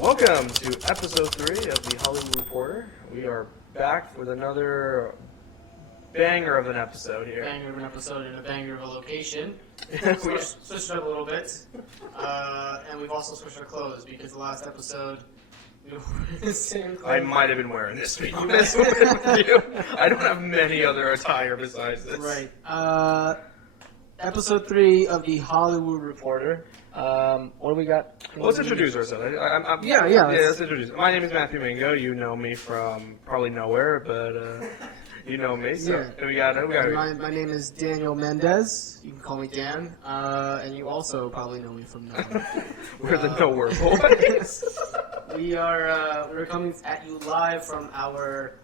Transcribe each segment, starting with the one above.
Welcome to episode 3 of the Hollywoo Reporter. We are back with another banger of an episode here. Banger of an episode in a banger of a location. We switched up a little bit. And we've also switched our clothes because the last episode we were in the same clothes. I might have been wearing this, to be honest with you. I don't have many other attire besides this. Right. Episode 3 of the Hollywoo Reporter. What do we got? Well, let's introduce ourselves. Let's introduce. My name is Matthew Mingo. You know me from probably nowhere, but you know me. So we got. My name is Daniel Mendez. You can call me Dan. And you also probably know me from nowhere. We're the Nowhere Boys. We're coming at you live from our.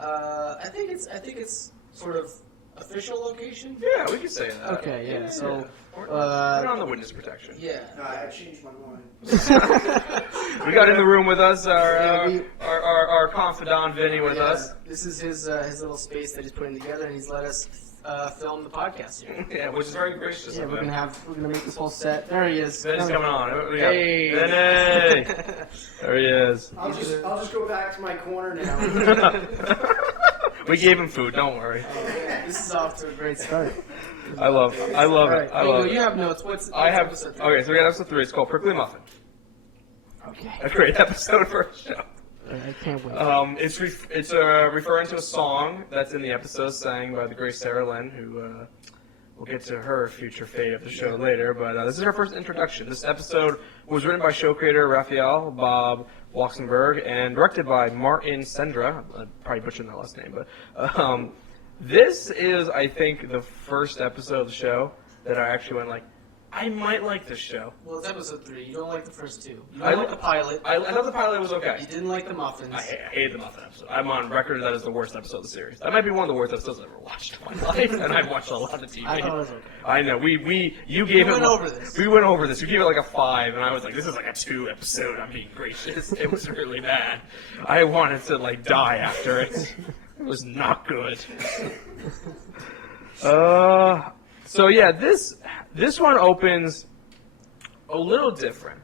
I think it's sort of official location. Yeah, we can say that. Okay, yeah. So we're on the witness protection. Yeah. No, I changed my mind. We got in the room with us our confidant Vinnie with us. This is his little space that he's putting together, and he's let us film the podcast here. Yeah, which is very gracious. Yeah, we're gonna make this whole set. There he is. Vinnie's coming on. Hey. Vinnie. There he is. I'll just go back to my corner now. We gave him food. Don't worry. This is off to a great start. I love it. I love it. You have notes. I have. Okay, so we got episode 3. It's called Prickly-Muffin. Okay. A great episode for a show. I can't wait. It's referring to a song that's in the episode sang by the great Sarah Lynn, who we'll get to her future fate of the show later. But this is her first introduction. This episode was written by show creator Raphael Bob Walkenberg and directed by Martin Sendra. I'm probably butchering that last name, but this is, I think, the first episode of the show that I actually went like, I might like this show. Well, it's episode 3. You don't like the first 2. You don't like the pilot. I thought the pilot was okay. You didn't like the muffins. I hated the muffin episode. I'm on record that is the worst episode of the series. That might be one of the worst episodes I've ever watched in my life, and I've watched a lot of TV. I thought it was okay. I know. We went over this. We went over this. You gave it like a 5, and I was like, this is like a 2 episode. I'm being gracious. It was really bad. I wanted to like die after it. It was not good. So yeah, this one opens a little different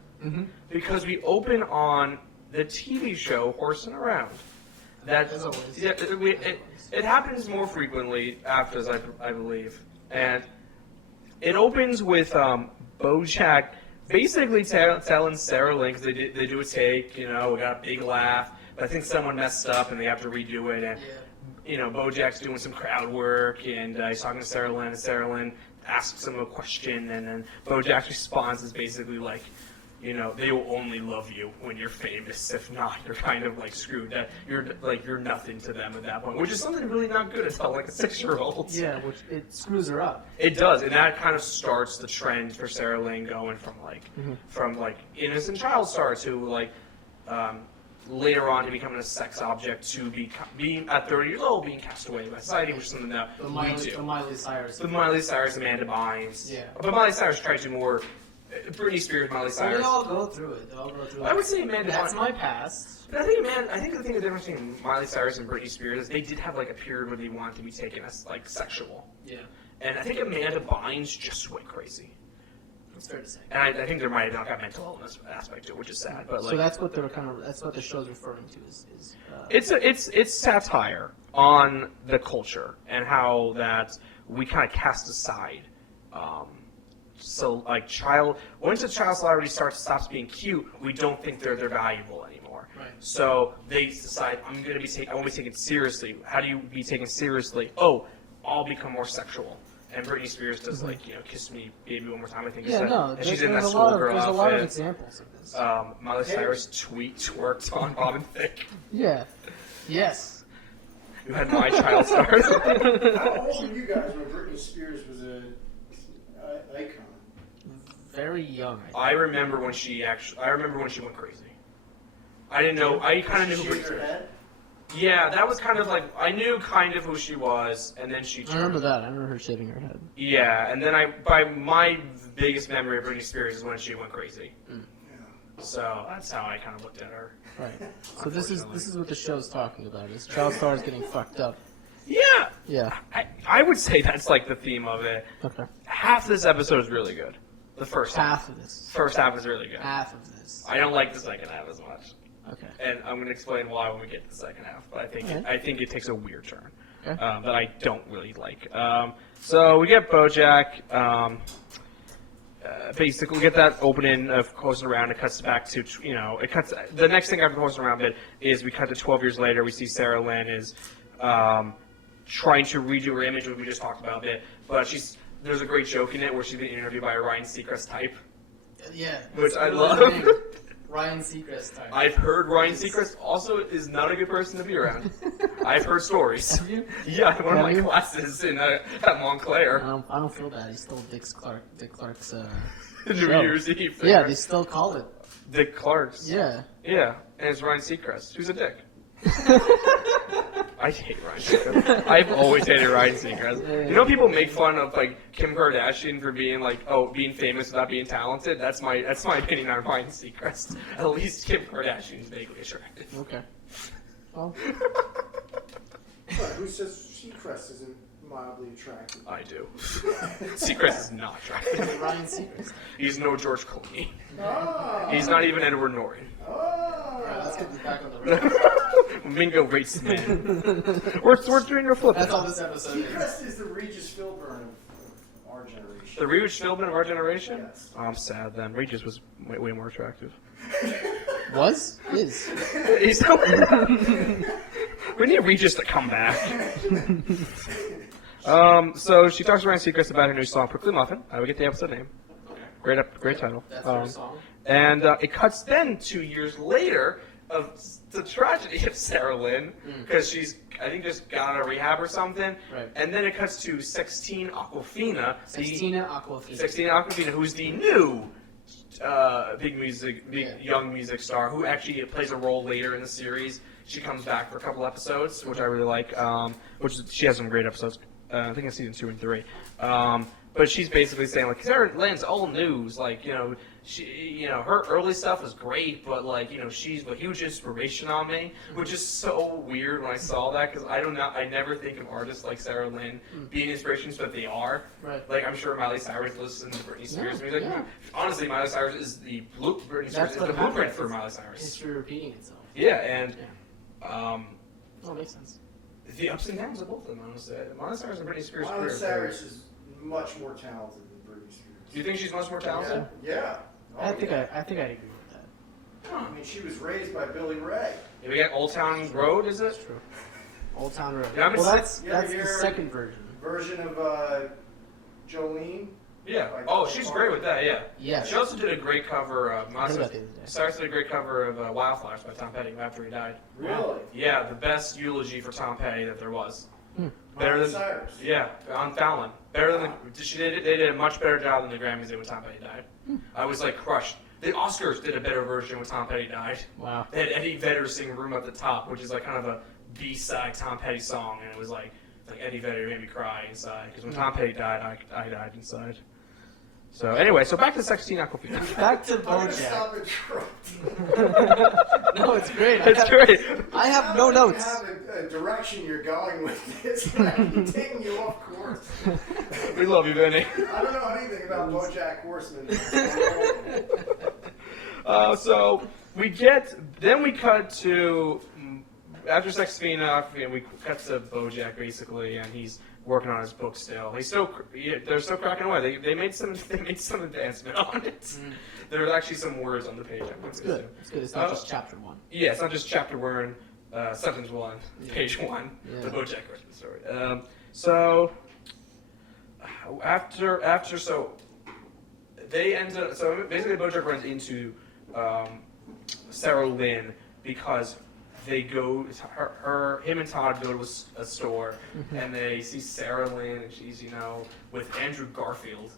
because we open on the TV show Horsing Around. That As always. Yeah, it happens more frequently after, I believe, and it opens with BoJack basically telling Sarah Lynn, because they do a take, we got a big laugh, but I think someone messed up and they have to redo it, and BoJack's doing some crowd work, and he's talking to Sarah Lynn, and Sarah Lynn asks him a question, and then BoJack's response is basically like, they will only love you when you're famous. If not, you're kind of like screwed. That you're nothing to them at that point, which is something really not good to tell like a 6-year-old. Yeah, which it screws her up. It does, and that kind of starts the trend for Sarah Lynn going from innocent child star to later on to becoming a sex object to being at 30 years old being cast away by society, which is something that we do. The Miley Cyrus. The Miley Cyrus, Amanda Bynes. Yeah. But Miley Cyrus tried to more. Britney Spears, Miley Cyrus. They all go through it. I would say Amanda Bynes. That's my past. But I think the thing the difference between Miley Cyrus and Britney Spears is they did have like a period where they wanted to be taken as like sexual. Yeah. And I think Amanda Bynes just went crazy. That's fair to say. And I think there might have not got mental illness aspect to it, which is sad. But so that's what that's what the show's referring to is it's satire on the culture and how that we kind of cast aside. So once a child celebrity stops being cute, we don't think they're valuable anymore. Right. So they decide I want to be taken seriously. How do you be taken seriously? Oh, I'll become more sexual. And Britney Spears does kiss me baby one more time. I think and she's in that schoolgirl outfit. There's a lot of examples of this. Miley Cyrus twerked on Bob and Thicke. Yeah. Yes. You had my child stars. How old were you guys when Britney Spears was an icon? Very young. I remember when she went crazy. I didn't know. I kind of knew who Britney Spears. Yeah, that was kind of like I knew kind of who she was, and then she. I remember that. I remember her shaving her head. Yeah, and then by my biggest memory of Britney Spears is when she went crazy. Yeah. So that's how I kind of looked at her. Right. So this is what the show's talking about. Is child stars getting fucked up? Yeah. Yeah. I would say that's like the theme of it. Okay. Half this episode is really good. The first half. Half of this. First half is really good. Half of this. I don't like the second half as much. Okay. And I'm going to explain why when we get to the second half. But Okay. I think it takes a weird turn Okay. that I don't really like. So we get BoJack. Basically, we get that opening of Coasting Around. It cuts back to, it cuts. The next thing after the Coasting Around bit is we cut to 12 years later. We see Sarah Lynn is trying to redo her image, which we just talked about a bit. But there's a great joke in it where she's being interviewed by a Ryan Seacrest type. Yeah. Which I Really love. big. Ryan Seacrest type. I've heard Ryan Seacrest also is not a good person to be around. I've heard stories. Have you? Yeah, one of Have my you? classes at Montclair. I don't feel bad. He stole Dick Clark's. New show. Year's Eve. Yeah, they still call it. Dick Clark's. Yeah. Yeah, and it's Ryan Seacrest, who's a dick. I hate Ryan Seacrest. I've always hated Ryan Seacrest. You know, people make fun of like Kim Kardashian for being like, being famous without being talented. That's my opinion on Ryan Seacrest. At least Kim Kardashian is vaguely attractive. Okay. Well, But who says Seacrest isn't mildly attractive? I do. Seacrest is not attractive. Ryan Seacrest. He's no George Clooney. Oh. He's not even Edward Norton. Oh. Alright, let's get this back on the road. Mingo rates man. we're doing a flip. That's all this episode is. Seacrest is the Regis Philbin of our generation. The Regis Philbin of our generation? Yes. Oh, I'm sad then. Regis was way more attractive. Was? Is. He's we need Regis to come back. So she talks to Ryan Seacrest about her new song, Prickly-Muffin. I would get the episode name. Great title. That's her song. And it cuts then 2 years later of the tragedy of Sarah Lynn, because she's, I think, just got out of rehab or something. Right. And then it cuts to Sextine Aquafina. Sextina Aquafina. Sextine Aquafina, who's the new young music star, who actually plays a role later in the series. She comes back for a couple episodes, which I really like. She has some great episodes. I think it's season 2 and 3. But she's basically saying, like, Sarah Lynn's old news. Like, her early stuff is great, but, like, she's a huge inspiration on me, which is so weird when I saw that, because I never think of artists like Sarah Lynn being inspirations, but they are. Right. Like, I'm sure Miley Cyrus listens to Britney Spears music. Yeah. Honestly, Miley Cyrus is the blueprint for Miley Cyrus. History repeating itself. Yeah, and Oh, makes sense. the ups and downs of both of them, honestly. Miley Cyrus and Britney Spears. Miley Cyrus is much more talented than Britney Spears. Do you think she's much more talented? Yeah. I think I'd agree with that. I mean, she was raised by Billy Ray. Yeah, we got Old Town Road, is it? That's true. Old Town Road. Yeah, Well, that's Yeah, the you're- second version. Version of Jolene. Yeah. Oh, she's great with that, yeah. Yeah. She also did a great cover of I heard that the other day. Cyrus did a great cover of Wildflowers by Tom Petty after he died. Really? Yeah, the best eulogy for Tom Petty that there was. Better Miley than Cyrus. Yeah, on Fallon. Better than they did a much better job than the Grammys did when Tom Petty died. I was like crushed. The Oscars did a better version when Tom Petty died. Wow. They had Eddie Vedder sing "Room at the Top," which is like kind of a B-side Tom Petty song, and it was like Eddie Vedder made me cry inside because when Tom Petty died, I died inside. So anyway, back to Sextine Aquafina. Back to I'm gonna BoJack. stop interrupting. No, it's great. It's great. I have no notes. I have a direction you're going with this. I'm taking you off course. We love you, Vinnie. I don't know anything about BoJack Horseman. So we cut to after Sextina, we cut to BoJack basically, and he's working on his book still. They're still cracking away. They made some advancement on it. There's actually some words on the page. It's good. It's good. It's not just chapter 1. Yeah, it's not just chapter 1, sentence 1, page 1, Yeah. the BoJack Horseman story. So basically BoJack runs into Sarah Lynn because they go, him and Todd go to a store and they see Sarah Lynn and she's, with Andrew Garfield,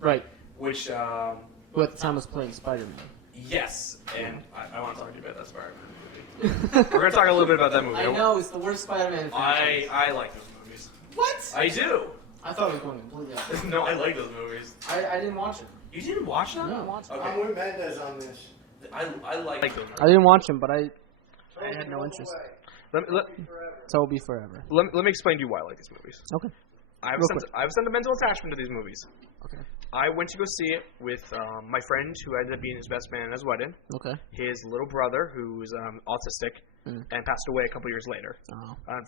Right. which, Who at the time was playing Spider-Man. yes, and I want to talk to you about that Spider-Man movie. We're going to talk a little bit about that movie. I know, it's the worst Spider-Man franchise. I like those movies. What? I do. I thought it was going completely opposite. No, I like those movies. I didn't watch it. You didn't watch them? No, I watched it. Okay. I'm with Mendez on this. I like those movies. I didn't watch him, but I had no interest. Let Toby forever. me explain to you why I like these movies. Okay. I have Real a sentimental attachment to these movies. Okay. I went to go see it with my friend who ended up being his best man at his wedding. Okay. His little brother, who's autistic and passed away a couple years later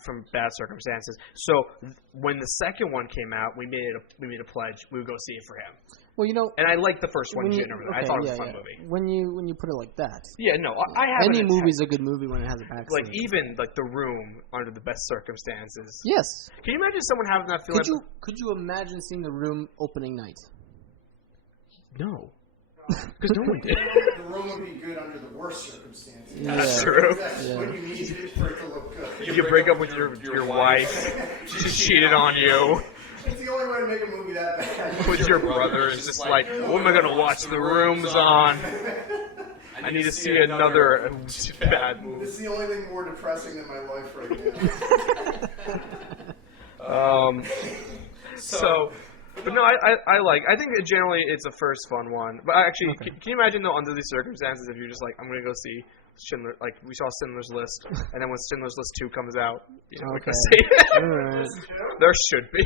from bad circumstances. So when the second one came out, we made a pledge. We would go see it for him. Well, you know, and I liked the first one generally. I thought it was a fun movie. When you put it like that. Yeah, no, I have any movie's a good movie when it has a backstory. Like even like The Room under the best circumstances. Yes. Can you imagine someone having that feeling? Could you imagine seeing The Room opening night? No. Because no one did. The Room would be good under the worst circumstances. Yeah. That's true. That's what you need for it to look good. You break up with your wife. She cheated on you. It's the only way to make a movie that bad. With your brother, it's just like, what am I going to watch? The Room's on. I need to see another bad movie. This is the only thing more depressing than my life right now. But no, I think that generally it's a first fun one. But actually, can you imagine though, under these circumstances, if you're just like, I'm going to go see Schindler, like we saw Schindler's List, and then when Schindler's List 2 comes out, you know, we're going to see it. Right. There should be.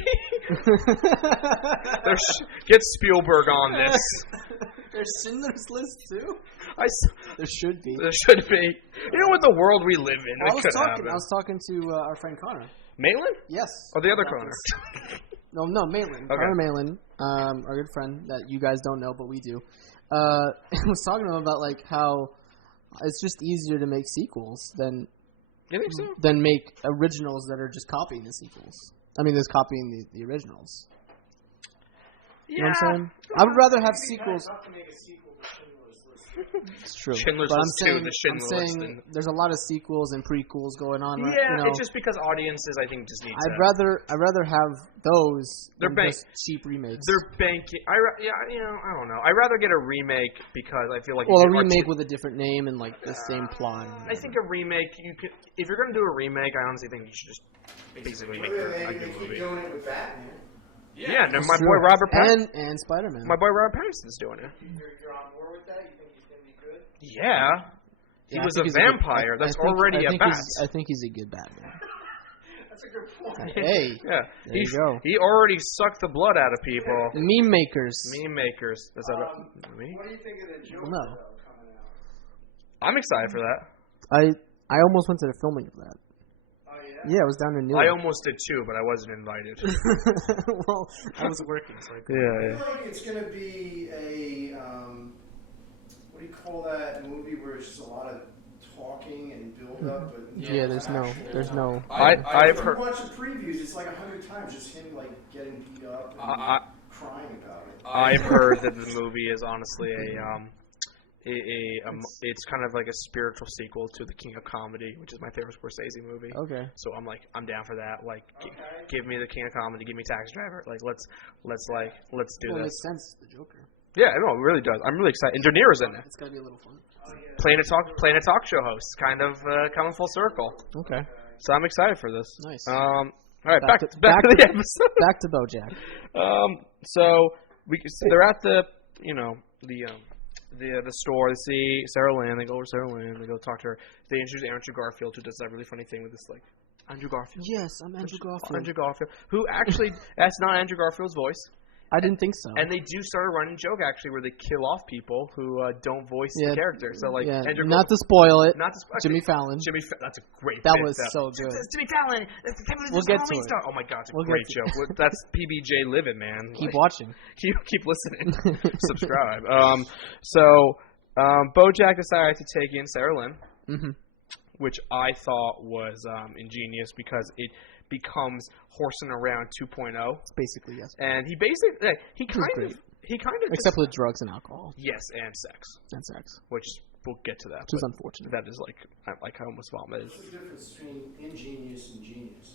Get Spielberg on this. There's Schindler's List too? There should be. There should be. You know what the world we live in, I was talking to our friend Connor. Maitland? Yes. Or the other Connor? No, Maitland. Okay. Connor Maitland, our good friend that you guys don't know, but we do. I was talking to him about like how it's just easier to make sequels than You think so? than make originals that are just copying the sequels. I mean, just copying the originals. You know what I'm saying? I would rather have sequels. It's true. Schindler's but List 2, the Schindler I'm saying List. there's a lot of sequels and prequels going on. Right? Yeah, You know, it's just because audiences, I think, just need to. I'd rather have those They're than just cheap remakes. They're banking. I don't know. I'd rather get a remake because I feel like. Well, a remake with a different name and like the same plot. I think a remake, if you're going to do a remake, I honestly think you should just basically make a They new keep movie. doing it with Batman. Yeah, no, my True. boy Robert Pattinson. and Spider-Man. My boy Robert Pattinson's doing it. You're on board with that? You think he's going to be good? Yeah. He Yeah, was I a think he's vampire. That's already a bat. I think he's a good Batman. That's a good point. Hey, Yeah. there you go. He already sucked the blood out of people. Meme makers. Meme makers. That's me? What do you think of the Joker, No. though, coming out? I'm excited for that. I almost went to the filming of that. Oh, yeah? Yeah, I was down in New I York. almost did too, but I wasn't invited. Well, I was working, so I couldn't. Yeah, I feel like it's going to be a, what do you call that movie where it's just a lot of talking and build up? But Yeah, there's no. I've If heard. you watch the previews, it's like 100 times just him like getting beat up and crying about it. I've heard that the movie is honestly it's kind of like a spiritual sequel to The King of Comedy, which is my favorite Scorsese movie. Okay. So I'm down for that. Like, give me The King of Comedy, give me Taxi Driver. Like, let's do Well, it this. makes sense. The Joker. Yeah, no, it really does. I'm really excited. And De Niro's in it, It's gotta be a little fun. playing a talk show host, kind of coming full circle. Okay. So I'm excited for this. Nice. All right, back to to the episode. Back to BoJack. So they're at the store. They see Sarah Lynn. They go over to Sarah Lynn. They go talk to her. They introduce Andrew Garfield, who does that really funny thing with this like Andrew Garfield. Yes, I'm Andrew Garfield. Andrew Garfield, who actually that's not Andrew Garfield's voice. I didn't think so. And they do start a running joke actually where they kill off people who don't voice the character. So like Andrew not to spoil it. Not to spoil Jimmy Fallon. That's a great. That bit, was though. so good. Jimmy Fallon. We'll get to it. Star. Oh my god, it's a We'll great get to joke. That's PBJ living, man. Keep watching. Keep listening. Subscribe. So BoJack decided to take in Sarah Lynn, which I thought was ingenious because it becomes horsing around 2.0. It's basically yes. And he kind of Except with drugs and alcohol. yes, and sex, which we'll get to that. Which is unfortunate. That is like I almost vomited. What's the difference between ingenious and genius?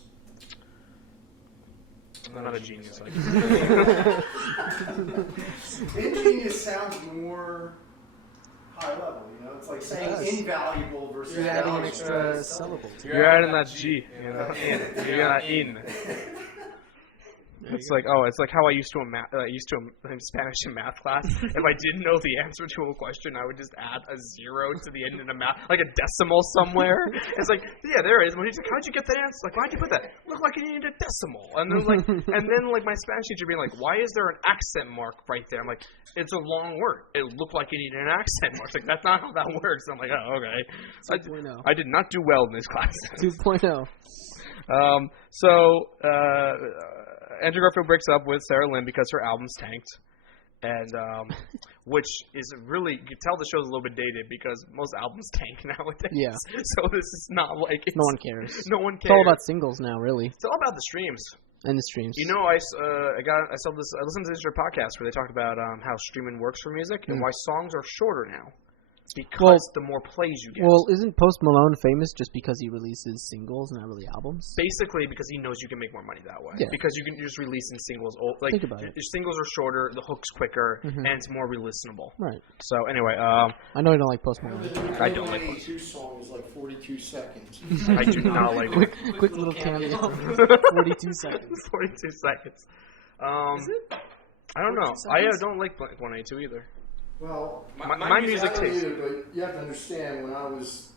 I'm not a genius. Ingenious sounds more high level, you know? It's like saying Yes. invaluable versus You're adding an valuable. extra syllable. You're adding that G, you know. You're not in. It's like how I used to in Spanish in math class. If I didn't know the answer to a question, I would just add a 0 to the end of the math, like a decimal somewhere. It's like, yeah, there it is. When he's like, how'd you get that answer? Like, why'd you put that? Looked like you needed a decimal. And then my Spanish teacher being like, why is there an accent mark right there? I'm like, it's a long word. It looked like you needed an accent mark. It's like, that's not how that works. I'm like, oh, okay. 2.0. I did not do well in this class. 2.0. Andrew Garfield breaks up with Sarah Lynn because her album's tanked, and which is really, you can tell the show's a little bit dated because most albums tank nowadays. Yeah. So this is not like it's, No one cares. No one cares. It's all about singles now, really, It's all about the streams. and the listened to this podcast where they talked about how streaming works for music and why songs are shorter now. Because the more plays you get. Well, isn't Post Malone famous just because he releases singles, not really albums? Basically, because he knows you can make more money that way. Yeah. Because you can just release in singles. Like, Think about it. Your singles are shorter, the hook's quicker, and it's more re-listenable. Right. So, anyway, I know you don't like Post Malone. I don't like Blink-182 song is like 42 seconds. I do not like it. Quick little cameo. 42 seconds. 42 seconds. Is it? I don't know. 42 I seconds? don't like Blink-182 either. Well, My music I don't taste. either, but you have to understand, when I was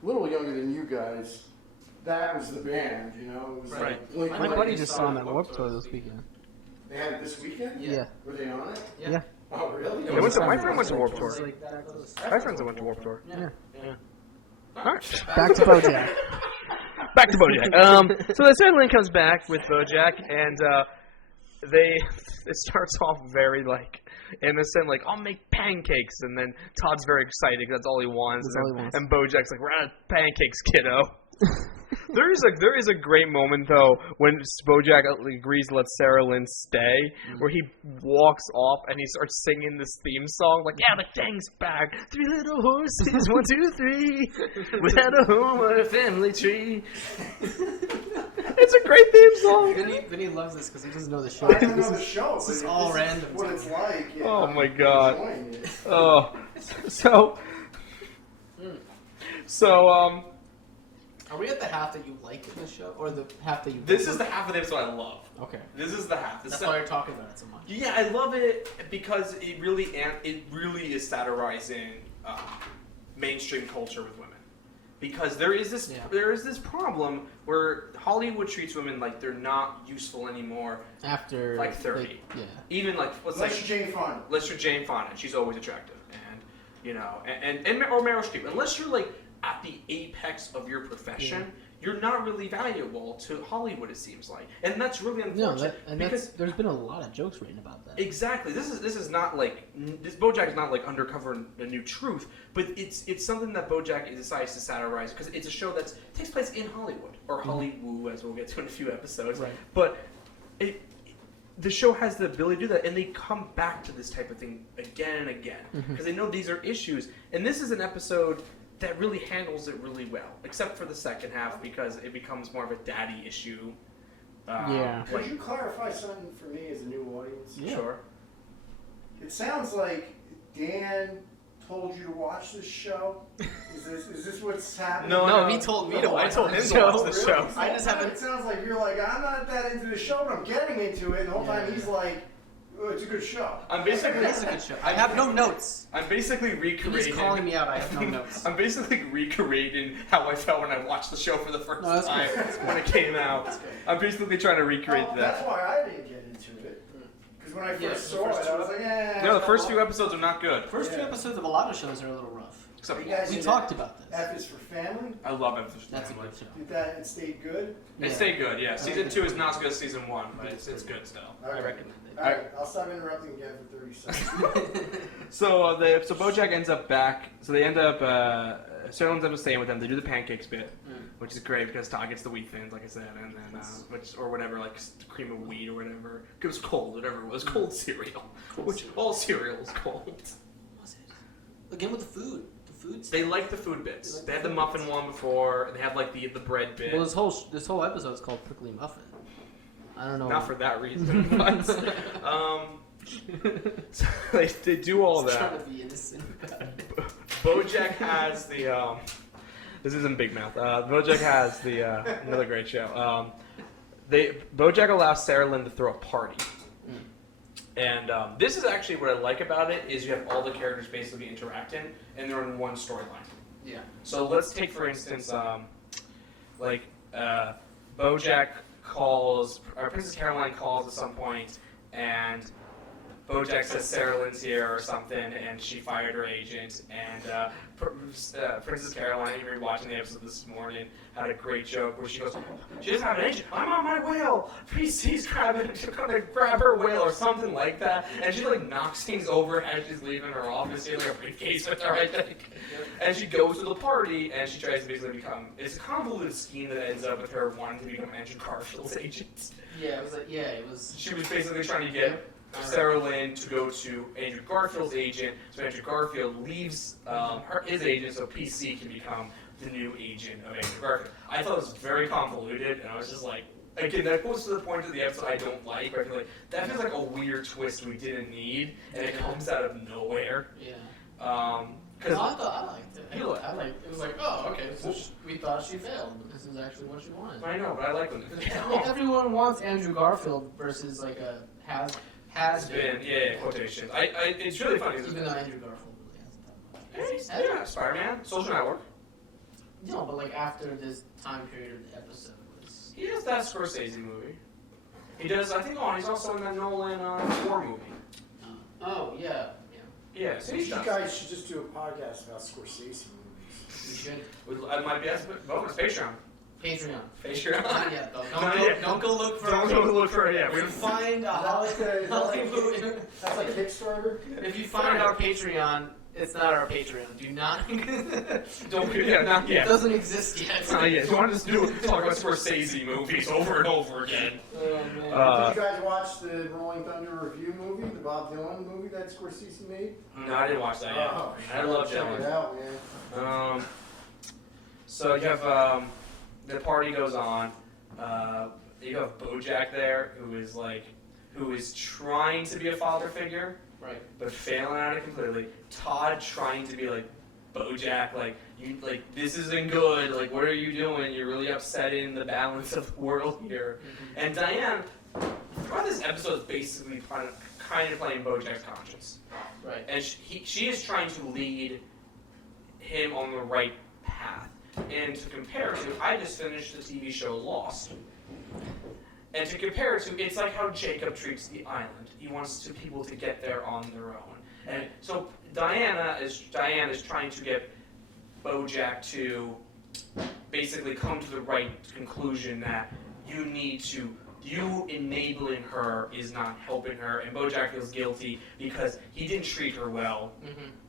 a little younger than you guys, that was the band, you know? It was Right. Like My Blink-182. buddy just saw him at Warped Tour this weekend. They had it this weekend? Yeah. Were they on it? Yeah. Oh, really? My friend went to Warped Tour. It's like that close. My friends that went to Warped Tour. Yeah. All right. Back to BoJack. Back to BoJack. So the Sarah Lynn comes back with BoJack, and it starts off very innocent, like, I'll make pancakes, and then Todd's very excited because that's all he wants. That's all he wants. And BoJack's like, we're out of pancakes, kiddo. There is a great moment though when BoJack agrees to let Sarah Lynn stay, where he walks off and he starts singing this theme song, like, yeah, the gang's back, 3 little horses, 1, 2, 3, without a home or a family tree. It's a great theme song. Vinny loves this because he doesn't know the show. I don't know the show. This is but all if random. What it's like. Yeah, Oh my I'm God. enjoying it. Are we at the half that you like in the show, or the half that you? This is the half of the episode I love. Okay. This is the half. That's why you're talking about it so much. Yeah, I love it because it really is satirizing mainstream culture with women. Because there is this problem where Hollywood treats women like they're not useful anymore. After like 30. yeah. Even like Unless you're Jane Fonda. unless you're Jane Fonda, and she's always attractive, and or Meryl Streep. Unless you're like at the apex of your profession, you're not really valuable to Hollywood. It seems like, and that's really unfortunate. Because there's been a lot of jokes written about that. exactly, this is not like this. BoJack is not like uncovering a new truth, but it's something that BoJack decides to satirize because it's a show that takes place in Hollywood or Hollywoo, as we'll get to in a few episodes. Right. But the show has the ability to do that, and they come back to this type of thing again and again because they know these are issues. And this is an episode that really handles it really well, except for the second half because it becomes more of a daddy issue. Could you clarify something for me as a new audience? Yeah. Sure. It sounds like Dan told you to watch this show. Is this what's happening? No, he told me to watch. I told him the to show. watch the show. I just haven't. It sounds like you're like, I'm not that into the show, but I'm getting into it. And the whole time he's like, oh, it's a good show. I'm basically It's a good show. I have no notes. I'm basically He's recreating. calling me out. I have no notes. I'm basically recreating how I felt when I watched the show for the first that's time when it came out. I'm basically trying to recreate Oh, that. that's why I didn't get into it. Because when I first saw it, I was like, eh. No, the first few episodes are not good. First two episodes of a lot of shows are a little rough. Except You guys We did talked about this. F is for family. I love Emphasis That's a Family. good show. Did that and stayed good? It stayed good, yeah. Season 2 is not as good as Season 1, but it's good still. All right. I recommend it. All right, I'll stop interrupting again for 30 seconds. So BoJack ends up back. So they end up. Sarah ends up staying with them. They do the pancakes bit, which is great because Todd gets the wheat thins, like I said, and then or whatever, like cream of wheat or whatever. It was cold, whatever it was, cold cereal. Which all cereal is cold. Was it? Again with the food. The food. They like the food bits. They had the muffin one before. And they had like the bread bit. Well, this whole episode is called Prickly-Muffin. I don't know. Not for that reason, but so they do all Just that. trying to be innocent about it. BoJack has the. This isn't Big Mouth. BoJack has the another great show. BoJack allows Sarah Lynn to throw a party. And this is actually what I like about it is you have all the characters basically interacting, and they're in one storyline. Yeah. So let's take, for instance, BoJack calls, or Princess Caroline calls at some point, and BoJack says Sarah Lynn's here or something, and she fired her agent. And Princess Caroline, even watching the episode this morning, had a great joke where she goes, "She doesn't have an agent. I'm on my whale. PC's grabbing, she's gonna grab her whale," or something like that. And she like knocks things over as she's leaving her office. She has like a briefcase with her, I think. And she goes to the party, and she tries to basically become. It's a convoluted scheme that ends up with her wanting to become Andrew Garfield's agent. Yeah, it was. She was basically trying to get Sarah Lynn to go to Andrew Garfield's agent, so Andrew Garfield leaves his agent so PC can become the new agent of Andrew Garfield. I thought it was very convoluted, and I was just like, again, that goes to the point of the episode I don't like, where I feel like, that feels like a weird twist we didn't need, and it comes out of nowhere. Yeah. Cause I liked it. It was like, oh, okay, so we thought she failed, but this is actually what she wanted. I know, but I like when they Like, everyone wants Andrew Garfield versus like a has been. Yeah, quotations. It's really funny. Even though Andrew Garfield really hasn't that much. Yeah, Spider-Man, Social Network. No, but like after this time period of the episode was. He does that Scorsese movie. He does, I think, he's also in that Nolan war movie. Oh, yeah. Yeah, so You he's done. guys should just do a podcast about Scorsese movies. We should. I might be asking bonus Patreon. Patreon. Not yet, though. Not yet. Don't go look for Don't go look for it. Yeah, If you find a Hollywoo. That's like Kickstarter? If you find our Patreon, it's not our Patreon. Do not. Don't. Yeah, not It yet. doesn't exist yet. Not yet. You want to just talk about Scorsese movies over and over again? Oh, man. Did you guys watch the Rolling Thunder review movie, the Bob Dylan movie that Scorsese made? No, I didn't watch that yet. Oh, I love check it Dylan. out, man. So you have the party goes on. You have BoJack there, who is trying to be a father figure, Right. but failing at it completely. Todd trying to be like BoJack, this isn't good. Like, what are you doing? You're really upsetting the balance of the world here. And Diane, throughout this episode, is basically kind of playing BoJack's conscience. Right. And she is trying to lead him on the right path. And to compare to, I just finished the TV show Lost. And to compare to, it's like how Jacob treats the island. He wants people to get there on their own. And so Diane is trying to get BoJack to basically come to the right conclusion that you enabling her is not helping her, and BoJack feels guilty because he didn't treat her well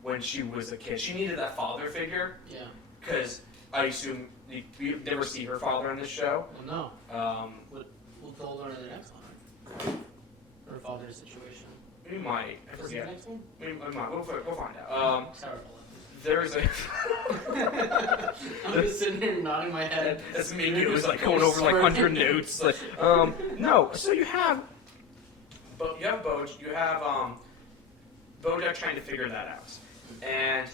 when she was a kid. She needed that father figure. Yeah. Because I assume you never see her father in this show. Well, no. We'll told her in the next one. Her father's situation. We might. I Is it the forget. next one? We might. We'll find out. Terrible. There's a. I'm just sitting here nodding my head. That's me. It was like going over like 100 notes. Like, no. So you have BoJack trying to figure that out, and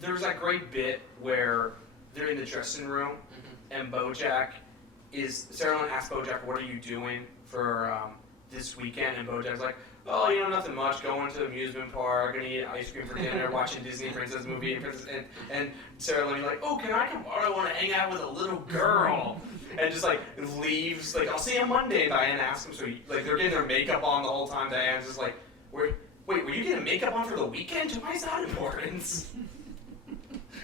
there's that great bit where they're in the dressing room, and Sarah Lynn asks BoJack, "What are you doing for this weekend?" And BoJack's like, "Oh, nothing much. Going to the amusement park, gonna eat ice cream for dinner, watching Disney Princess movie." And Sarah Lynn's like, "Oh, can I come? I want to hang out with a little girl." And just like leaves. Like, "I'll see you Monday." Diane asks him, so they're getting their makeup on the whole time. Diane's just like, "Wait, were you getting makeup on for the weekend? Why is that important?"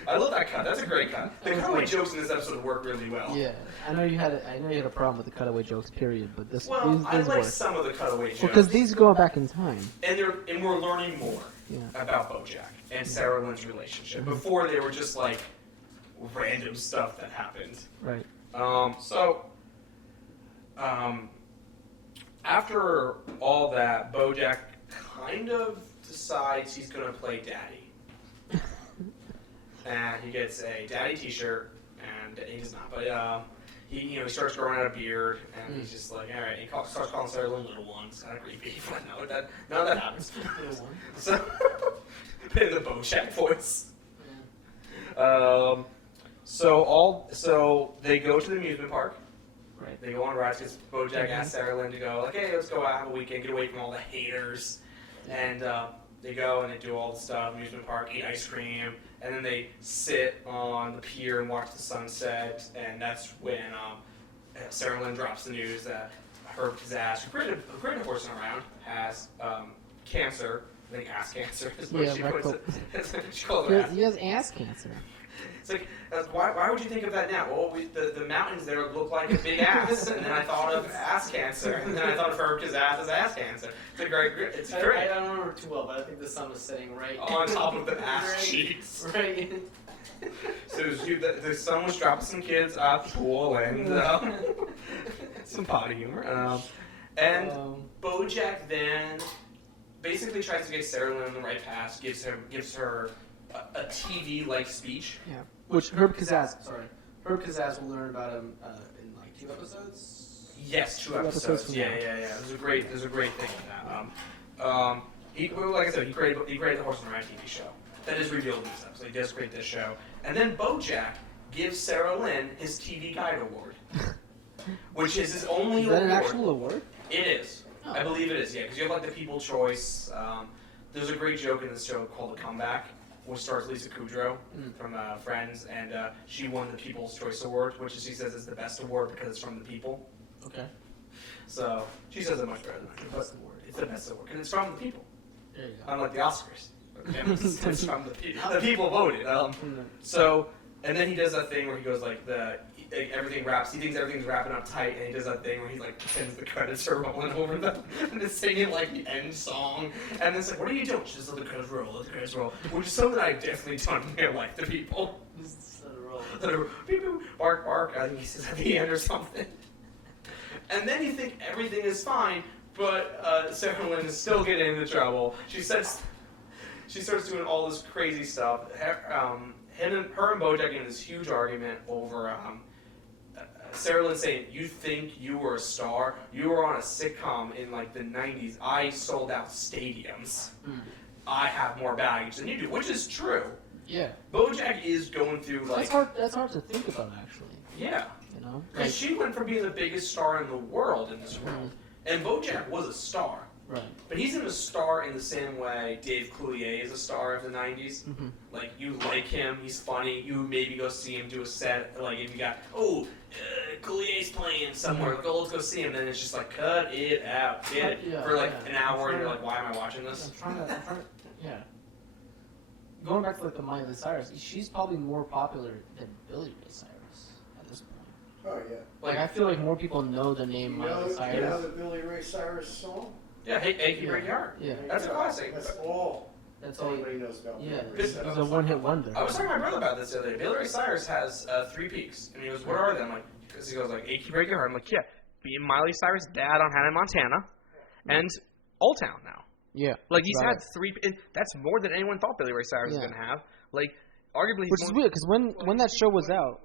I love that cut. That's a great cut. The cutaway jokes in this episode work really well. Yeah, I know you had a problem with the cutaway jokes, period. But these I like work. some of the cutaway jokes. Because these go back in time. And we're learning more about BoJack and Sarah Lynn's relationship. Before they were just like random stuff that happened. Right. After all that, BoJack kind of decides he's gonna play daddy. And he gets a daddy T-shirt, and he does not. But he starts growing out a beard, and he's just like, all right. He starts calling Sarah Lynn little one. It's kind of creepy. But none of that happens. Little one. So in the BoJack voice. Yeah. So they go to the amusement park, Right. They go on rides because BoJack asks Sarah Lynn to go, like, hey, let's go out have a weekend, get away from all the haters. And they go and they do all the stuff, amusement park, eat ice cream, and then they sit on the pier and watch the sunset. And that's when Sarah Lynn drops the news that Herb Kazaz, who created Horseman around, has cancer. I think ass cancer is what she puts it. She calls it ass. He has ass cancer. It's like, why would you think of that now? Well, the mountains there look like a big ass, and then I thought of ass cancer, and then I thought of Herb Kazaz's ass cancer. It's great. I don't remember too well, but I think the sun was setting right on top of the ass cheeks. Right. So the sun was dropping some kids off the pool, and some potty humor. And BoJack then basically tries to get Sarah Lynn on the right path, gives her a TV-like speech. Yeah. Which Herb Kazaz will learn about him in like 2 episodes. Yes, 2 episodes. Yeah. There's a great thing in that. Like I said, he created the Horseman Around TV show. That is revealed in this episode. He does create this show, and then BoJack gives Sarah Lynn his TV Guide Award, which is his only award. Is that an actual award? It is. Oh. I believe it is. Yeah, because you have like the People Choice. There's a great joke in this show called The Comeback, which stars Lisa Kudrow from Friends, and she won the People's Choice Award, which she says is the best award because it's from the people. Okay. So she says it much better than I do. Best award. It's the best award, and it's from the people. There you go. Unlike the Oscars. It's from the people. The people voted. So, and then he does that thing where he goes like everything wraps. He thinks everything's wrapping up tight, and he does that thing where he like pretends the credits are rolling over them, and is singing like the end song. And it's like, what are you doing? She's like, the credits roll, which is something that I definitely done in real life to people. Let her beep, boop, bark, bark. I think he says at the end or something. And then you think everything is fine, but Sarah Lynn is still getting into trouble. She starts doing all this crazy stuff. Her and BoJack in this huge argument over Sarah Lynn saying, "You think you were a star? You were on a sitcom in like the '90s. I sold out stadiums. I have more baggage than you do," which is true. Yeah. BoJack is going through like that's hard to think about actually. Yeah. You know, because she went from being the biggest star in the world in this world, and BoJack was a star. Right. But he's in a star in the same way Dave Coulier is a star of the 90s. Mm-hmm. Like, you like him, he's funny, you maybe go see him do a set, like, if you got, Coulier's playing somewhere, like, let's go see him, then it's just like, cut it out, get it, for like an hour, and you're like, why am I watching this? I'm trying to, Going back to like the Miley Cyrus, she's probably more popular than Billy Ray Cyrus at this point. Oh, yeah. Like, I feel like more people know the name Miley Cyrus. You know the Billy Ray Cyrus song? Yeah, Achy Breaky Heart. Yeah. That's a classic. That's all anybody knows about. Yeah, it's a one-hit wonder. I was talking to my brother about this the other day. Billy Ray Cyrus has 3 peaks. And he goes, what are they? I'm like, because he goes like, Achy Breaky Heart. I'm like, yeah, being Miley Cyrus' dad on Hannah Montana, and Old Town now. Yeah. Like, he's had 3, and that's more than anyone thought Billy Ray Cyrus was going to have. Like, arguably... Which is weird, because when that show was out...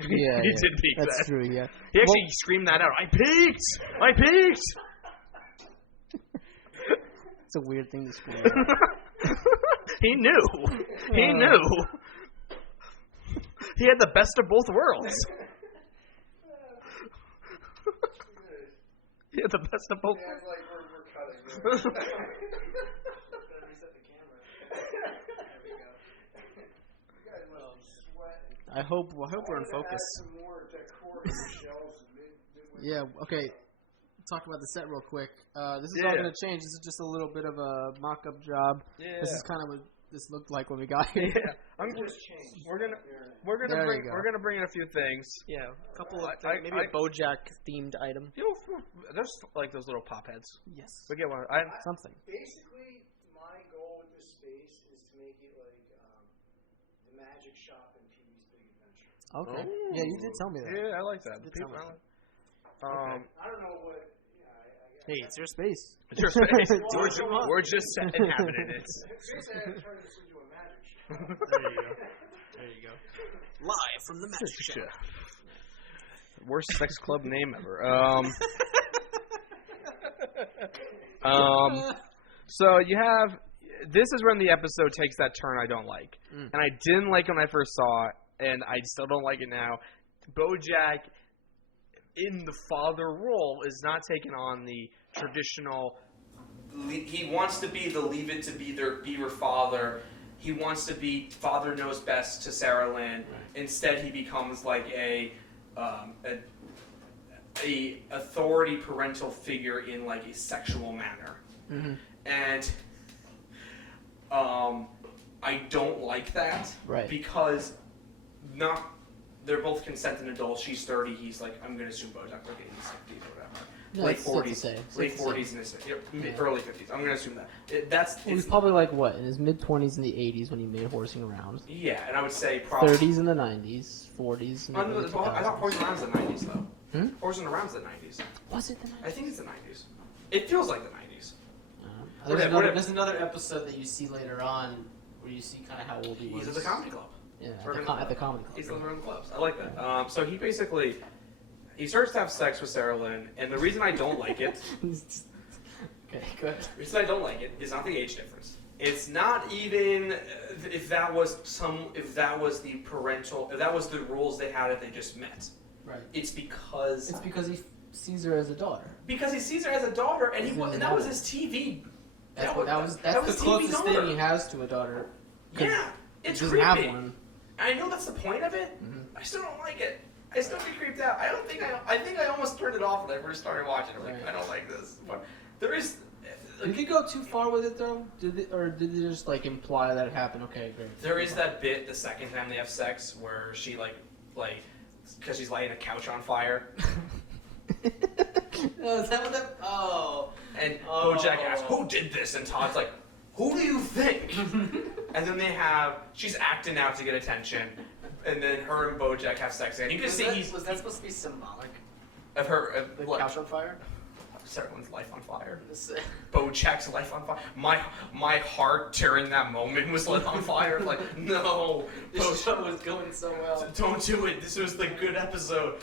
Yeah, he did peak that's true, yeah. He actually screamed that out. I peaked! I peaked! It's a weird thing to scream out. He knew. He knew. He had the best of both worlds. He had the best of both worlds. We're cutting. I hope we're in focus. Yeah, okay. Talk about the set real quick. This is all going to change. This is just a little bit of a mock-up job. Yeah. This is kind of what this looked like when we got here. Yeah. We're gonna bring in a few things. Yeah, a couple of maybe a BoJack themed item. You know, there's like those little pop heads. Yes. We get one. Something. Basically, my goal with this space is to make it like the magic shop in Pee-wee's Big Adventure. Okay. Oh. Yeah, you did tell me that. Yeah, I like that. Okay. I don't know what. Hey, it's your space. It's your space. We're just inhabiting it. Seriously, I turn this into a magic shop. There you go. Live from the magic shop. Worst sex club name ever. So you have. This is when the episode takes that turn I don't like, and I didn't like it when I first saw it, and I still don't like it now. BoJack in the father role is not taking on the traditional. He wants to be the leave it to Beaver father. He wants to be father knows best to Sarah Lynn. Right. Instead, he becomes like a authority parental figure in like a sexual manner. Mm-hmm. And I don't like that. Right. Because they're both consenting adults. She's 30. He's like, I'm going to assume BoJack like in his 50s or whatever. No, late 40s, late 40s and his early 50s. I'm going to assume that. He's probably like what, in his mid 20s in the 80s when he made Horsing Around. Yeah, and I would say probably 30s in the 90s, 40s. In the I thought Horsing Around's the 90s though. Horsing Around's the 90s. Was it the 90s? I think it's the 90s. It feels like the 90s. There's another episode that you see later on where you see kind of how old he was. He's at the comedy club. Yeah, at the comedy club. He's living in the clubs. I like that. So he starts to have sex with Sarah Lynn, and the reason I don't like it, okay, good. The reason I don't like it is not the age difference. It's not even if that was the rules they had if they just met. Right. It's because he sees her as a daughter. Because he sees her as a daughter, and that was his TV. That's the closest thing he has to a daughter. Yeah, it's creepy. Have one. I know that's the point of it. Mm-hmm. I still don't like it. I still get creeped out. I think I almost turned it off when I first started watching it. Like, I don't like this. But there is. Did they go too far with it though? Did they just like imply that it happened? Okay, great. There is that bit the second time they have sex where she like because she's lighting a couch on fire. Oh, is that what that? Oh. And BoJack asks, "Who did this?" And Todd's like, "Who do you think?" And then she's acting out to get attention. And then her and BoJack have sex, and you can see was that supposed to be symbolic of her the couch on fire? Everyone's life on fire. BoJack's life on fire. My heart during that moment was lit on fire. Like, no, this show was going so well. Don't do it. This was the good episode.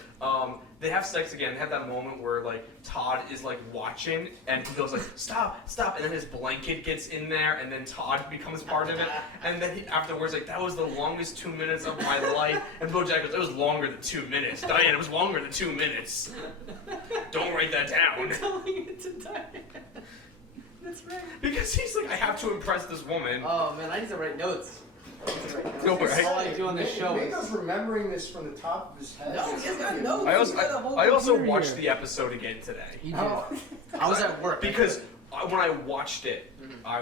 They have sex again. They have that moment where like Todd is like watching, and he goes like, "Stop, stop!" And then his blanket gets in there, and then Todd becomes part of it. And then afterwards, like, that was the longest 2 minutes of my life. And BoJack goes, "It was longer than 2 minutes, Diane. It was longer than 2 minutes. Don't write that down." Telling it to Diane. That's right. Because he's like, I have to impress this woman. Oh man, I need to write notes. No, right? All I do on this show is remembering this from the top of his head. No, he's got notes. I also watched the episode again today. I was at work because when I watched it, I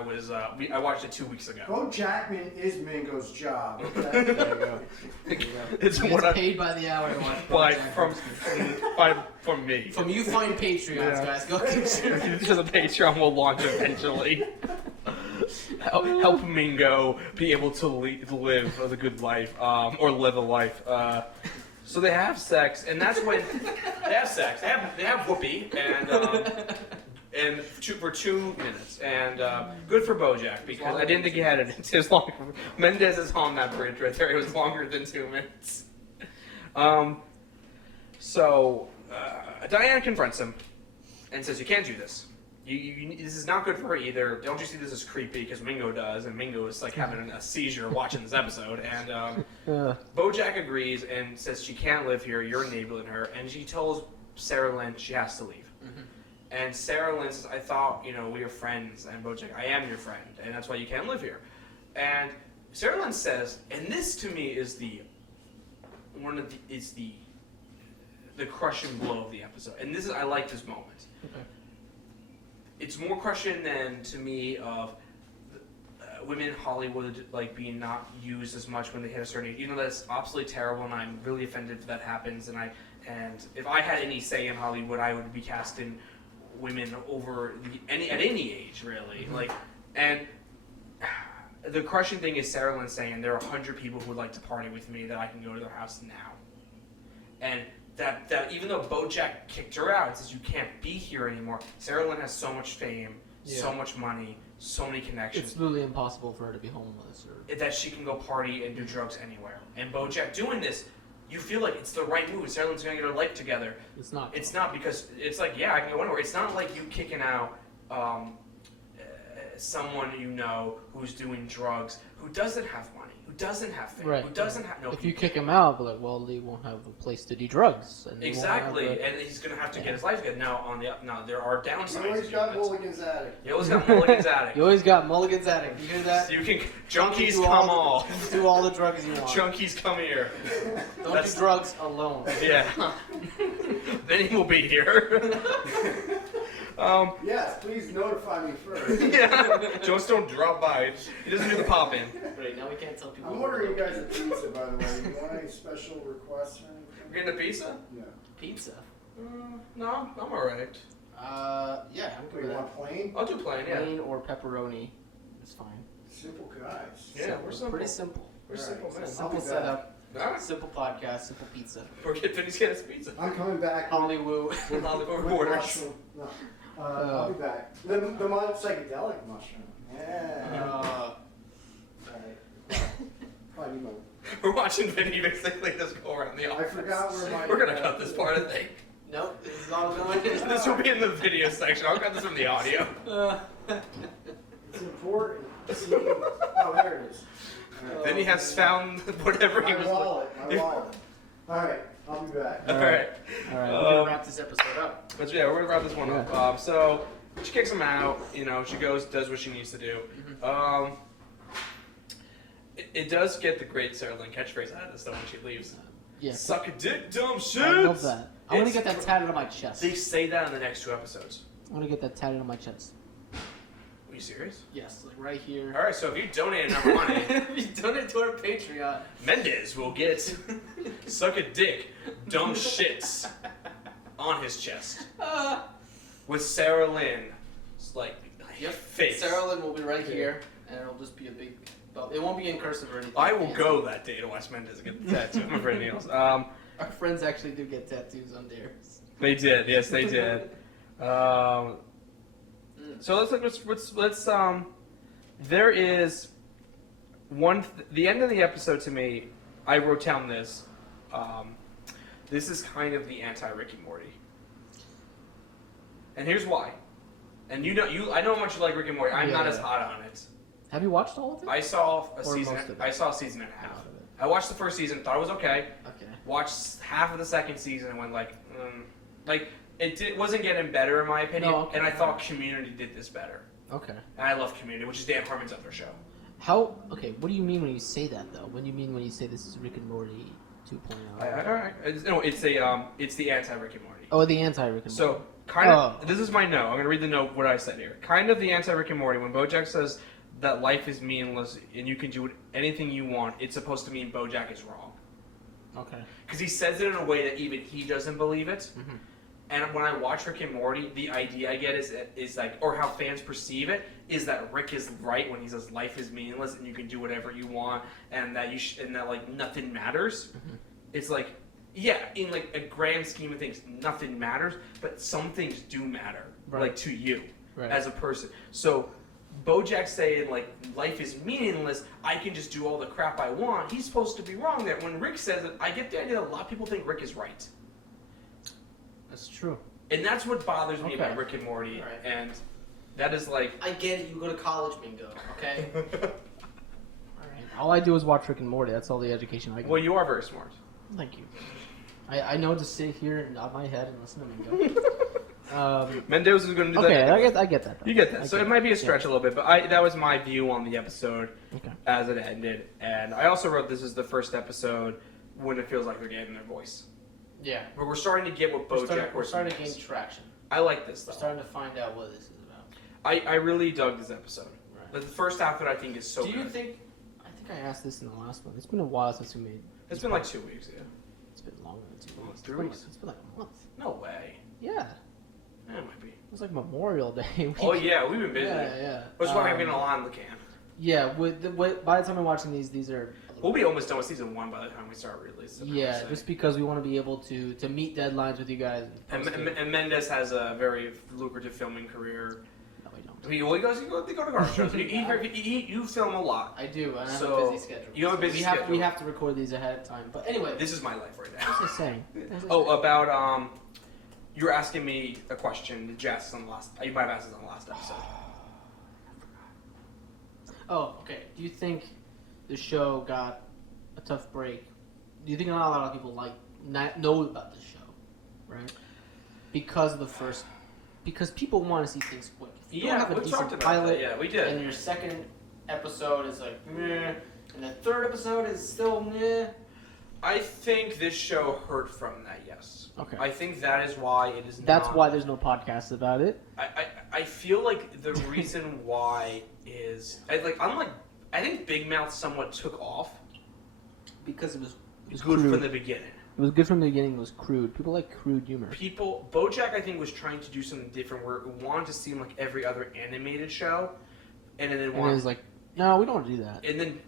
watched it 2 weeks ago. BoJack is Mingo's job. Okay? There you go. It's what paid by the hour to watch from me. From you find Patreons, guys. Go consider. The Patreon will launch eventually. Help Mingo be able to live a good life, or live a life. So they have sex, and that's when they have sex. They have whoopee, and for 2 minutes, and good for BoJack because I didn't think he had it. It was long. Mendez is on that bridge right there. It was longer than 2 minutes. So Diane confronts him and says, "You can't do this. This is not good for her either. Don't you see this as creepy?" Because Mingo does, and Mingo is like having a seizure watching this episode. And BoJack agrees and says she can't live here. You're enabling her, and she tells Sarah Lynn she has to leave. Mm-hmm. And Sarah Lynn says, "I thought we were friends." And BoJack, "I am your friend, and that's why you can't live here." And Sarah Lynn says, and this to me is the crushing blow of the episode. And I like this moment. Okay. It's more crushing than to me of women in Hollywood like being not used as much when they hit a certain age. You know that's absolutely terrible, and I'm really offended if that happens. And if I had any say in Hollywood, I would be casting women over at any age, really. Mm-hmm. And the crushing thing is Sarah Lynn saying there are 100 people who would like to party with me that I can go to their house now, and. That even though BoJack kicked her out and says you can't be here anymore, Sarah Lynn has so much fame, so much money, so many connections. It's literally impossible for her to be homeless. That she can go party and do drugs anywhere. And BoJack doing this, you feel like it's the right move. Sarah Lynn's going to get her life together. It's not. It's not because it's like, yeah, I can go anywhere. It's not like you kicking out someone you know who's doing drugs, who doesn't have money, who doesn't have fame, Right. who doesn't have no. If you kick him out, be like, well, he won't have a place to do drugs. And he won't Exactly, have and he's gonna have to get his life together. Now on the up, now there are downsides. You always to got it. Mulligan's attic. You always got Mulligan's attic. You always got Mulligan's attic. You hear that? So you can junkies Do come all. all. Do all the drugs you want. Junkies come here. Don't That's- do drugs alone. Yeah. Then he will be here. Yes, please notify me first. Yeah. Just don't drop by. He doesn't do the pop in. Right, now we can't tell people. I'm ordering you guys a pizza, by the way. You want any special requests or anything? We're getting a pizza? Yeah. Pizza. No, I'm alright. Yeah, I'm Wait, good you with want plain? I'll do plain, yeah. Plain or pepperoni is fine. Simple guys. Yeah, we're simple. Pretty simple. We're Alright, simple, man. I'll Simple be back. setup, Alright. simple podcast, simple pizza. We're getting Vinny's getting us pizza. I'm coming back. Hollywoo. Hollywoo with Reporters. mushroom. No. I'll be back. The psychedelic mushroom. Yeah. Alright. Probably need my. We're watching Vinny basically just go around the I office. forgot where my. We're gonna cut this part, I think. Nope, this is all going. This will be in the video section. I'll cut this from the audio. It's important. See? Oh, there it is. Alright. Vinny has found whatever he My was wallet. My wallet. Alright, I'll be back. Alright. All right. We're gonna wrap this episode up. But yeah, we're gonna wrap this one up. So she kicks him out. You know, she goes, does what she needs to do. It does get the great Sarah Lynn catchphrase out of this though when she leaves. Yeah. Suck a dick, dumb shit. I love that. I want to It's get that tatted on my chest. They say that in the next 2 episodes. I want to get that tatted on my chest. Are you serious? Yes, like right here. All right, so if you donate enough money, If you donate to our Patreon. Mendez will get suck a dick, dumb shits on his chest with Sarah Lynn's like face. Sarah Lynn will be right here, and it'll just be a big. Well, it won't be in cursive or anything. I will go that day to watch Mendez get the tattoo. I'm afraid Niels. Our friends actually do get tattoos on theirs. They did, yes, they did. So let's there is one. The end of the episode to me, I wrote down this. This is kind of the anti-Rick and Morty, and here's why. And I know how much you like Rick and Morty. I'm not as hot on it. Have you watched all of it? I saw a Or season. most of it? I saw a season and a half. Most of it. I watched the first season, thought it was okay. Okay. Watched half of the second season and went it wasn't getting better in my opinion. No, okay. And I thought Community did this better. Okay. And I love Community, which is Dan Harmon's other show. How? Okay. What do you mean when you say that though? What do you mean when you say this is Rick and Morty 2.0? All right. It's the anti-Rick and Morty. Oh, the anti-Rick and Morty. So kind of. This is my note. I'm gonna read the note. What I said here. Kind of the anti-Rick and Morty. When BoJack says that life is meaningless and you can do anything you want, it's supposed to mean BoJack is wrong. Okay. Because he says it in a way that even he doesn't believe it. Mhm. And when I watch Rick and Morty, the idea I get is like, or how fans perceive it, is that Rick is right when he says life is meaningless and you can do whatever you want, and that and that like nothing matters. Mhm. It's like, yeah, in like a grand scheme of things, nothing matters, but some things do matter, Right. like to you Right. as a person. So BoJack saying like life is meaningless, I can just do all the crap I want. He's supposed to be wrong there. When Rick says it, I get the idea that a lot of people think Rick is right. That's true. And that's what bothers me Okay. about Rick and Morty. Right. And that is like. I get it. You go to college, Mingo. Okay. All right. All I do is watch Rick and Morty. That's all the education I get. Well, you are very smart. Thank you. I know to sit here and nod my head and listen to Mingo. Mendoza is going to do Okay, that. I get that. Though. You get that. I So get it might be a it. stretch a little bit, but that was my view on the episode Okay. as it ended. And I also wrote this is the first episode when it feels like they're getting their voice. Yeah. But we're starting to get what BoJack We're Horseman starting to gain is. traction. I like this We're though. starting to find out what this is about. I really dug this episode. Right. But the first half of it I think is so Do you good. think? I think I asked this in the last one. It's been a while since we made. It's been like 2 weeks, yeah. It's been longer than 2 weeks. 3 weeks. It's been like a month. No way. Yeah. Yeah, it might be. It was like Memorial Day. Oh yeah, we've been busy. Yeah. Which is why I've been on the can. Yeah. By the time I'm watching these are. We'll be almost done with season 1 by the time we start releasing. Yeah, just because we want to be able to meet deadlines with you guys. And Mendes has a very lucrative filming career. No, we don't. He goes to car shows. You film a lot. I do, and I have So, a busy schedule. you have a busy we schedule. have to record these ahead of time. But anyway, This is my life right What now. was I saying? Oh, about you were asking me a question. Did you ask this on the last? You might have asked this on the last episode. Oh, okay. Do you think the show got a tough break? Do you think not a lot of people know about the show, right? Because of the first, because people want to see things quick. If you don't have a we talked decent about pilot, that. Yeah, we did. and your second episode is like meh, and the third episode is still meh. I think this show hurt from that. Yes. Okay. I think that is why it is. That's why there's no podcast about it. I feel like the reason why is I think Big Mouth somewhat took off Because it was good crude. from the beginning. It was good from the beginning. It was crude. People like crude humor. BoJack I think was trying to do something different where it wanted to seem like every other animated show, and then And it was like, no, we don't want to do that. and then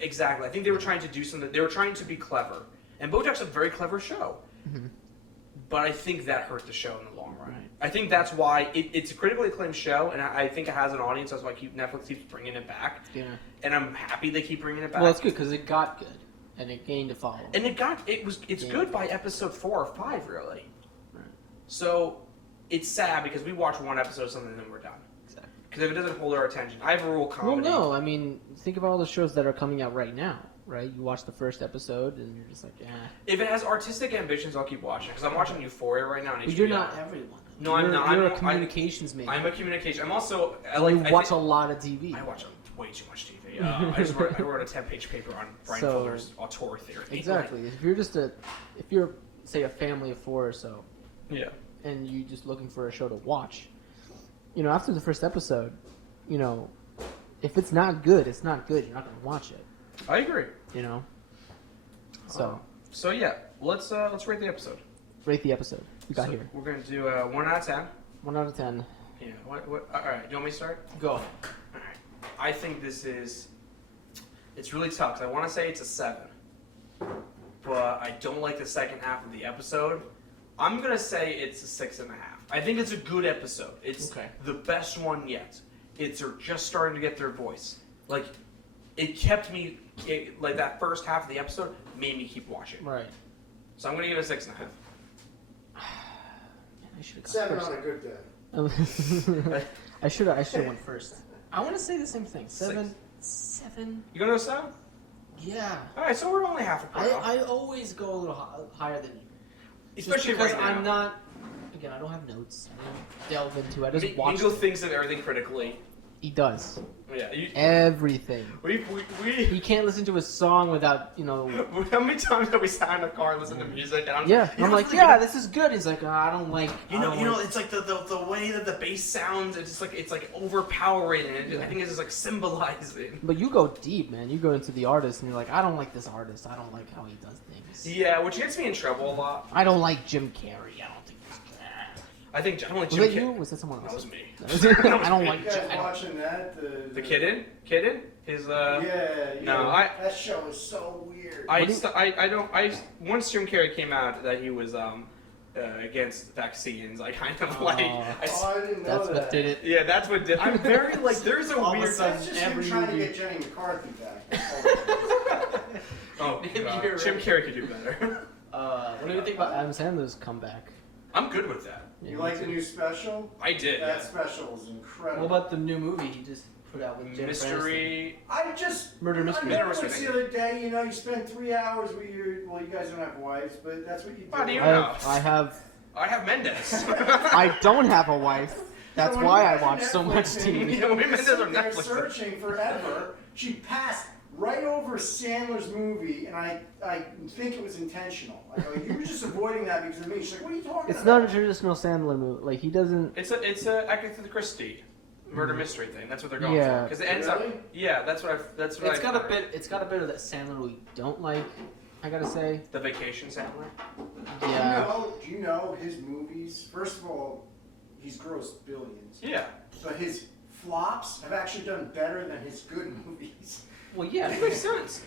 exactly I think they were trying to do something. They were trying to be clever, and BoJack's a very clever show. Mhm. But I think that hurt the show in the long run. Right. I think that's why it's a critically acclaimed show, and I think it has an audience. That's why Netflix keeps bringing it back, Yeah. and I'm happy they keep bringing it back. Well, it's good because it got good and it gained a following. And it's good by episode 4 or 5, really. Right. So it's sad because we watch one episode of something and then we're done. Exactly. Because if it doesn't hold our attention, I have a rule Well, comedy. no, I mean, think about all the shows that are coming out right now, right? You watch the first episode and you're just like, If it has artistic ambitions, I'll keep watching. Because I'm watching Euphoria right now on HBO. But you're not everyone. No, I'm not. You're I'm a communications major. I'm a communication. I'm also. You watch a lot of TV. I watch way too much TV. I wrote a 10-page paper on Brian So- Fuller's auteur theory. Exactly. If you're say a family of 4 or so, Yeah. and you're just looking for a show to watch, after the first episode, if it's not good, it's not good. You're not going to watch it. I agree. So So yeah, let's rate the episode. rate the episode. We got So here. We're gonna do 1 out of 10. 1 out of 10. Yeah. What? All right. Do you want me to start? Go. All right. I think it's really tough. 'Cause I want to say it's a 7, but I don't like the second half of the episode. I'm gonna say it's a 6.5. I think it's a good episode. It's Okay. the best one yet. They're just starting to get their voice. Like, it kept me like that first half of the episode made me keep watching. Right. So I'm gonna give it a 6.5. I should have 7 first. on a good day. I should have went first. I want to say the same thing. 7. You gonna go 7? Yeah. All right, so we're only half a point off. I always go a little higher than you. Especially just because right now. I'm not. Again, I don't have notes. I don't delve into it. I just watch. Mingo thinks of everything critically. He does Yeah. everything. We He can't listen to a song without How many times have we sat in a car and listened to music? And Yeah, you I'm know like, what's really yeah, good? this is good. He's like, I don't like. It's like the way that the bass sounds. It's like overpowering, and I think it's just like symbolizing. But you go deep, man. You go into the artist, and you're like, I don't like this artist. I don't like how he does things. Yeah, which gets me in trouble a lot. I don't like Jim Carrey. I don't think he's good. I don't like Was Jim that you? Carrey. Was that someone else? That was me. I don't You like guys Jim. watching that? The Kidden? His Yeah. No, that show is so weird. Once Jim Carrey came out that he was against vaccines, I kind of Oh, I didn't know That's that. what did it. Yeah, that's what did. I'm very like. There's a All of a weird. sudden, That's just every him trying movie. to get Jenny McCarthy back. Oh, You're God. right. Jim Carrey could do better. What do you think about Adam Sandler's comeback? I'm good with that. You like the new special? I did. That Yeah. special is incredible. What about the new movie he just put out with Jennifer Aniston? Mystery. I just Murder Mystery. I Netflix the other day. You spend 3 hours with your. Well, you guys don't have wives, but that's what you do. How do you I know? I I have Mendes. I don't have a wife. That's So when why you I guys watch are so much Netflixing, TV. Yeah, we you're Mendes sitting on there Netflix. searching forever. She passed right over Sandler's movie, and I think it was intentional. I go, you were just avoiding that because of me. She's like, what are you talking It's about? not a traditional Sandler movie. Like he doesn't. It's a Agatha Christie murder mystery thing. That's what they're going Yeah. for. Because it ends up. Really? Yeah, that's what I've. That's what It's I've got a heard. bit. It's got a bit of that Sandler we don't like. I gotta say. The Vacation Sandler. Yeah. Do you know his movies? First of all, he's grossed billions. Yeah. But his flops have actually done better than his good movies. Well, yeah. It makes sense.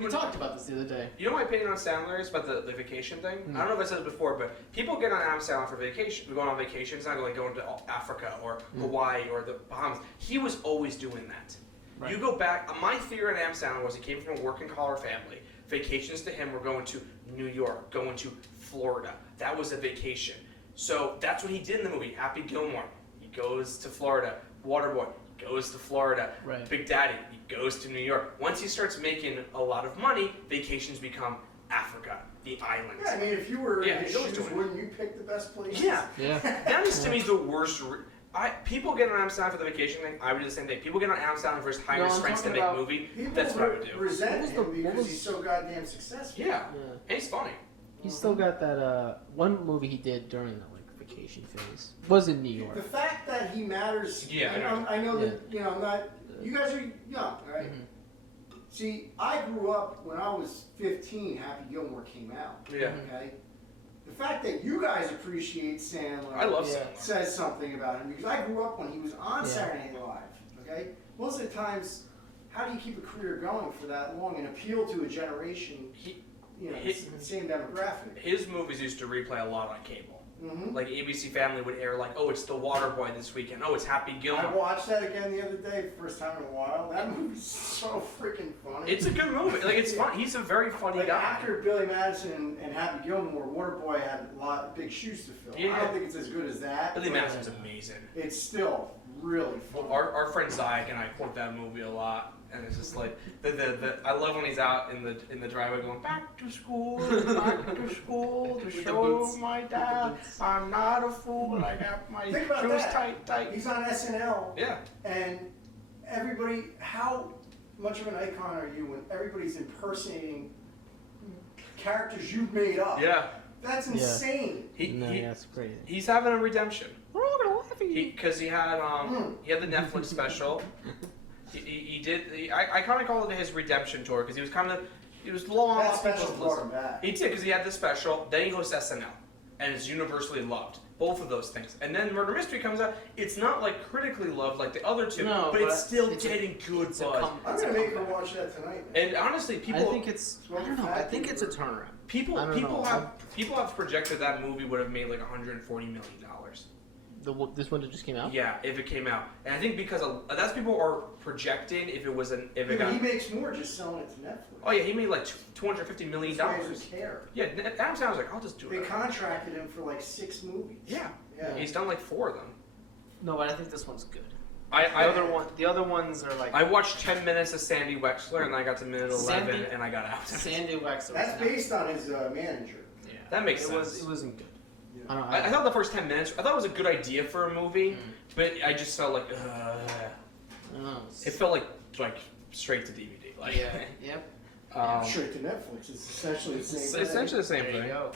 We talked about this the other day. You know my opinion on Sandler is about the vacation thing? I don't know if I said it before, but people get on Adam Sandler for vacation. We go on vacations, not like going to Africa or Hawaii or the Bahamas. He was always doing that. Right. You go back, my theory on Adam Sandler was he came from a working collar family. Vacations to him were going to New York, going to Florida. That was a vacation. So that's what he did in the movie, Happy Gilmore. He goes to Florida, Waterboy. goes to Florida. Right. Big Daddy, he goes to New York. Once he starts making a lot of money, vacations become Africa, the islands. Yeah, I mean, if you were in his he goes shoes, to it. wouldn't you pick the best places? Yeah. Yeah. That is to me the worst. People get on Amazon for the vacation thing. I would do the same thing. People get on Amazon for his high risk I'm friends to talking make about movie. People That's what I would do. resent him what because was- he's so goddamn successful. Yeah, Yeah. and he's funny. He's still got that one movie he did during the vacation phase. Was in New York. The fact that he matters. Yeah, I know that I'm not. You guys are young, right? Mhm. See, I grew up when I was 15. Happy Gilmore came out. Yeah, Okay. The fact that you guys appreciate Sandler, I love Yeah. Sandler. says something about him because I grew up when he was on Yeah. Saturday Night Live. Okay. Most of the times, how do you keep a career going for that long and appeal to a generation? Same demographic. His movies used to replay a lot on cable. Mm-hmm. Like ABC Family would air, like, oh, it's The Waterboy this weekend. Oh, it's Happy I Gilmore. watched that again the other day, first time in a while. That movie's so freaking funny. It's a good movie. Like, it's fun. He's a very funny Like guy. after Billy Madison and Happy Gilmore, Waterboy had a lot of big shoes to fill. Yeah. I don't think it's as good as that. Billy but Madison's amazing. It's still really fun. Our friend Zayek and I quote that movie a lot, and it's just like I love when he's out in the driveway going back to school to the show boots. my With dad the boots. I'm not a fool. I got my Think about shoes that. tight. He's on SNL, Yeah, and everybody, how much of an icon are you when everybody's impersonating characters you've made up? yeah. That's Yeah. insane. That's crazy. He's having a redemption. We're all gonna laugh at you. Because he had the Netflix special. He did. I kind of call it his redemption tour because he was low on a lot That of special people's brought lists. him back. He did because he had the special. Then he goes to SNL, and it's universally loved. Both of those things. And then Murder Mystery comes out. It's not like critically loved like the other two, No, but it's but still it's a- getting good it's a buzz. com- I'm gonna make her watch that tonight. Man. And honestly, people I think it's. I don't know. I think it's a turnaround. people I don't people know. have projected that movie would have made like $140 million. This one that just came out. Yeah, if it came out, and I think because that's people are projecting if it got. He makes more just selling it to Netflix. Oh yeah, he made like $250 million. That's why he doesn't care. Yeah, Adam Sandler's like, I'll just do They it. contracted him for like 6 movies. Yeah, Yeah. he's done like 4 of them. No, but I think this one's good. The The other ones are like. I watched 10 minutes of Sandy Wexler, and I got to minute 11, Sandy- and I got out. Sandy Wexler. That's based on his manager. Yeah. That makes It sense. wasn't good. Yeah. I don't know. I thought the first 10 minutes, I thought it was a good idea for a movie, but I just felt like, I don't know. it felt like straight to DVD. Like, Yeah. Yep. Straight to Netflix. It's essentially the same it's thing. essentially the same There you thing. go.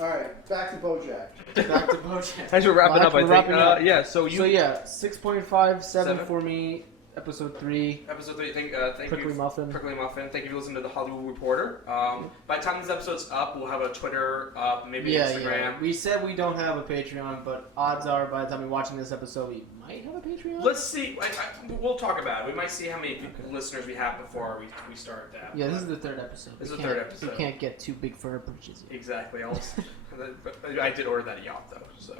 All right, back to BoJack. Back to BoJack. Thanks for wrapping Well, up, I we're think. wrapping up. Yeah, so you... So yeah, 6.57 7. for me. Episode 3. Episode 3, thank Prickly you. Muffin. Prickly-Muffin. Thank you for listening to the Hollywoo Reporter. By the time this episode's up, we'll have a Twitter up, maybe Instagram. Yeah. We said we don't have a Patreon, but odds are by the time you're watching this episode, we might have a Patreon. Let's see. We'll talk about it. We might see how many listeners we have before we start that. Yeah, this is the 3rd episode. This is We the 3rd can't- episode. We can't get too big for our britches yet. Exactly. I did order that yacht though, so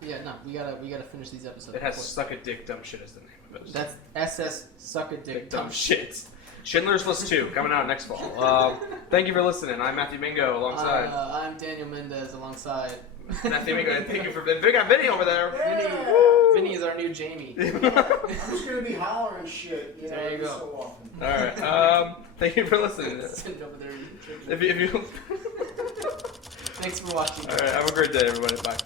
Yeah, no, we gotta finish these episodes. it has before- "Suck a Dick, Dumb Shit" as the name of it. That's SS Suck a Dick Dumb Shit. Schindler's List 2 coming out next fall. Thank you for listening. I'm Matthew Mingo alongside I'm Daniel Mendez alongside Matthew Mingo. And thank you for we got Vinnie over there. Yeah. Vinny is our new Jamie. I'm just gonna be hollering shit, you know, There you every go. so often. All right. Thank you for listening. Sitting over there. If you Thanks for watching. all right, have a great day, everybody. Bye.